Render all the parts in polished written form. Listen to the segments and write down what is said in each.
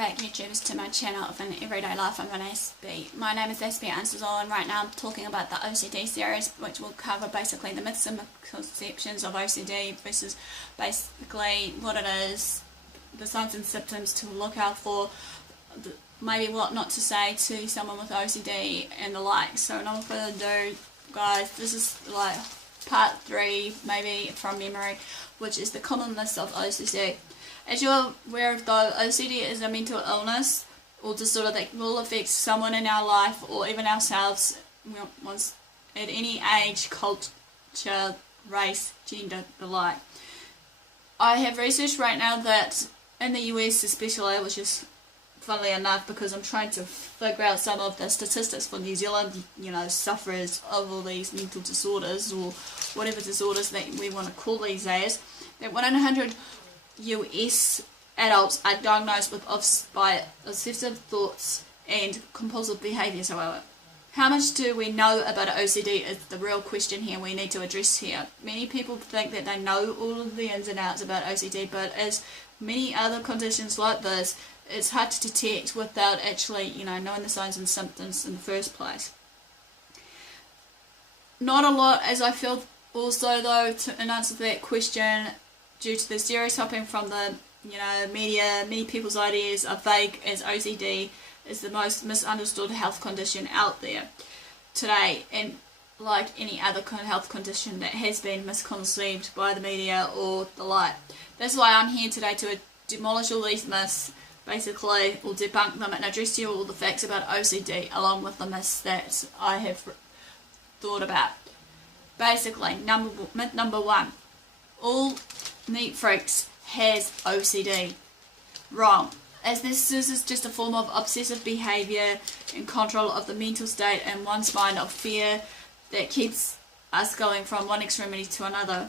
back, YouTubers, to my channel of an everyday life. I'm an Aspie. My name is AspieAnswersAll, and right now I'm talking about the OCD series, which will cover basically the myths and misconceptions of OCD versus basically what it is, the signs and symptoms to look out for, maybe what not to say to someone with OCD and the like. So no further ado, guys, this is like part 3, maybe from memory, which is the common myths of OCD. As you're aware of though, OCD is a mental illness or disorder that will affect someone in our life or even ourselves once at any age, culture, race, gender, the like. I have researched right now that in the US especially, which is funnily enough because I'm trying to figure out some of the statistics for New Zealand, sufferers of all these mental disorders or whatever disorders that we want to call these as, that 1 in 100 US adults are diagnosed by obsessive thoughts and compulsive behaviours. However, how much do we know about OCD is the real question here we need to address here. Many people think that they know all of the ins and outs about OCD, but as many other conditions like this, it's hard to detect without actually, knowing the signs and symptoms in the first place. Not a lot, as I feel also though, in answer to that question, due to the stereotyping from the media, many people's ideas are vague as OCD is the most misunderstood health condition out there today, and like any other kind of health condition that has been misconceived by the media or the like. That's why I'm here today, to demolish all these myths, basically, or debunk them, and address you all the facts about OCD along with the myths that I have thought about. Basically, myth number 1. All neat freaks has OCD. Wrong, as this is just a form of obsessive behaviour and control of the mental state in one's mind of fear that keeps us going from one extremity to another.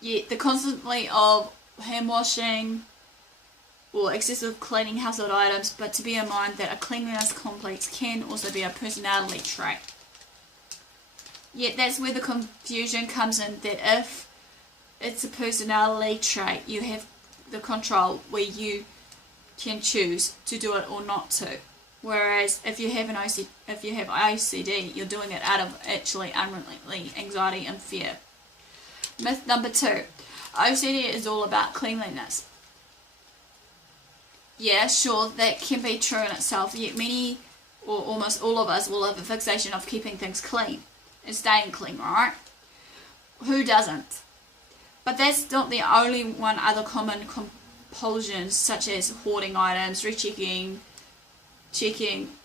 Yet the constantly of hand washing or excessive cleaning household items, but to bear in mind that a cleanliness complex can also be a personality trait. Yet that's where the confusion comes in, that if it's a personality trait, you have the control where you can choose to do it or not to. Whereas if you have OCD, you're doing it out of actually unrelenting anxiety and fear. Myth number 2. OCD is all about cleanliness. Yeah, sure, that can be true in itself, yet many or almost all of us will have a fixation of keeping things clean and staying clean, right? Who doesn't? But that's not the only one. Other common compulsions such as hoarding items, checking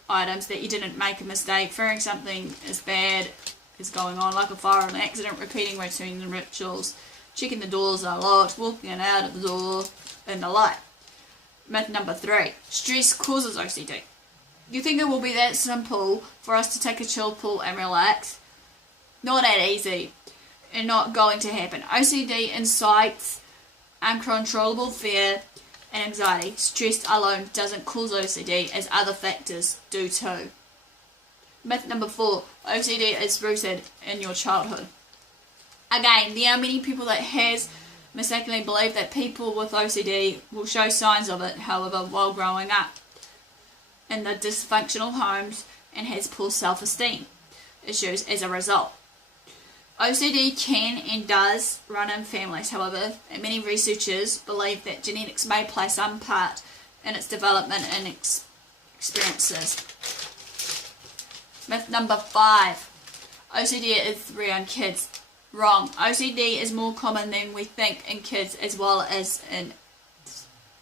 items that you didn't make a mistake, fearing something is bad is going on, like a fire or an accident, repeating routines and rituals, checking the doors are locked, walking in and out of the door, and the like. Myth number 3. Stress causes OCD. You think it will be that simple for us to take a chill pill and relax? Not that easy, and not going to happen. OCD incites uncontrollable fear and anxiety. Stress alone doesn't cause OCD, as other factors do too. Myth number 4. OCD is rooted in your childhood. Again, there are many people that has mistakenly believe that people with OCD will show signs of it, however, while growing up in the dysfunctional homes, and has poor self-esteem issues as a result. OCD can and does run in families, however, and many researchers believe that genetics may play some part in its development and experiences. Myth number 5. OCD is around kids. Wrong. OCD is more common than we think in kids, as well as in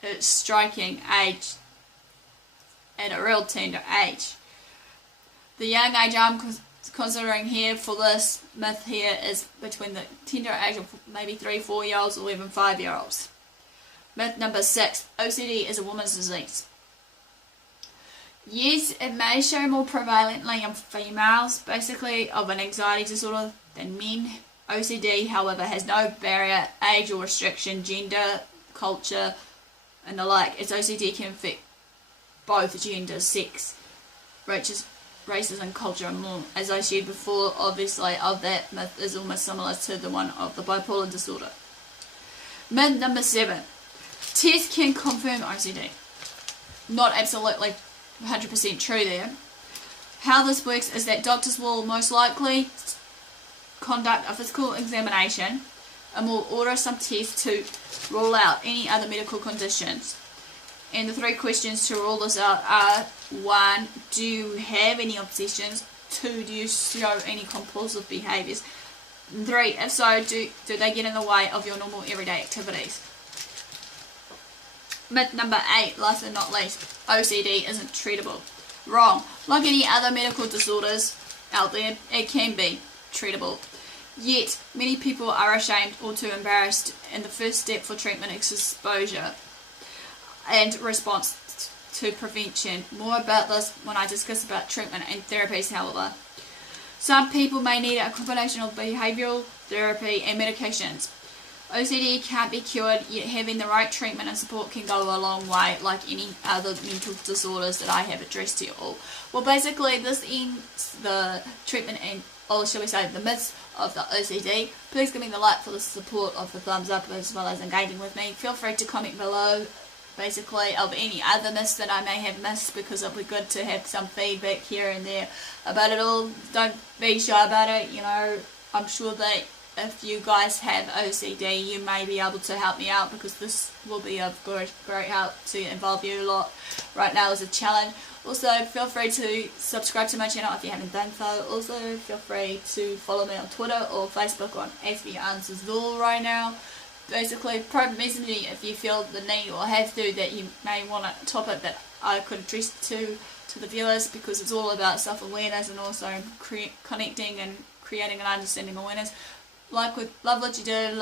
its striking age, at a real tender age. The young age I'm considering here for this myth here is between the tender age of maybe 3-4 year olds or even 5-year olds. Myth number 6. OCD is a woman's disease. Yes, it may show more prevalently in females, basically of an anxiety disorder, than men. OCD, however, has no barrier, age or restriction, gender, culture, and the like. Its OCD can affect both genders, sex, races and culture and more. As I shared before, obviously, of that myth is almost similar to the one of the bipolar disorder. Myth number 7. Tests can confirm OCD. not absolutely 100% true there. How this works is that doctors will most likely conduct a physical examination and will order some tests to rule out any other medical conditions. And the 3 questions to rule this out are: 1, do you have any obsessions? 2, do you show any compulsive behaviours? And 3, if so, do they get in the way of your normal everyday activities? Myth number 8, last but not least, OCD isn't treatable. Wrong. Like any other medical disorders out there, it can be treatable. Yet, many people are ashamed or too embarrassed, and the first step for treatment is exposure and response to prevention. More about this when I discuss about treatment and therapies, however. Some people may need a combination of behavioural therapy and medications. OCD can't be cured, yet having the right treatment and support can go a long way, like any other mental disorders that I have addressed to you all. Well, basically, this ends the treatment and, or shall we say, the myths of the OCD. Please give me the like for the support of the thumbs up, as well as engaging with me. Feel free to comment below, basically, of any other myths that I may have missed, because it'll be good to have some feedback here and there about it all. Don't be shy about it, you know. I'm sure that if you guys have OCD, you may be able to help me out, because this will be of great help to involve you a lot. Right now is a challenge. Also, feel free to subscribe to my channel if you haven't done so. Also, feel free to follow me on Twitter or Facebook on AspieAnswersAll right now. Basically, private message me if you feel the need or have to that you may want a topic that I could address to the viewers, because it's all about self-awareness and also connecting and creating an understanding awareness. Love what you do,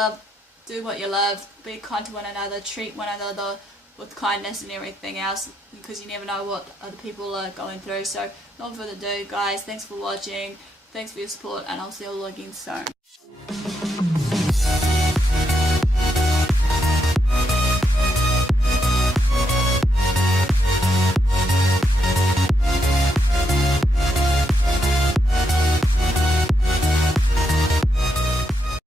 do what you love, be kind to one another, treat one another with kindness and everything else, because you never know what other people are going through. So, not further ado, guys, thanks for watching, thanks for your support, and I'll see you all again soon.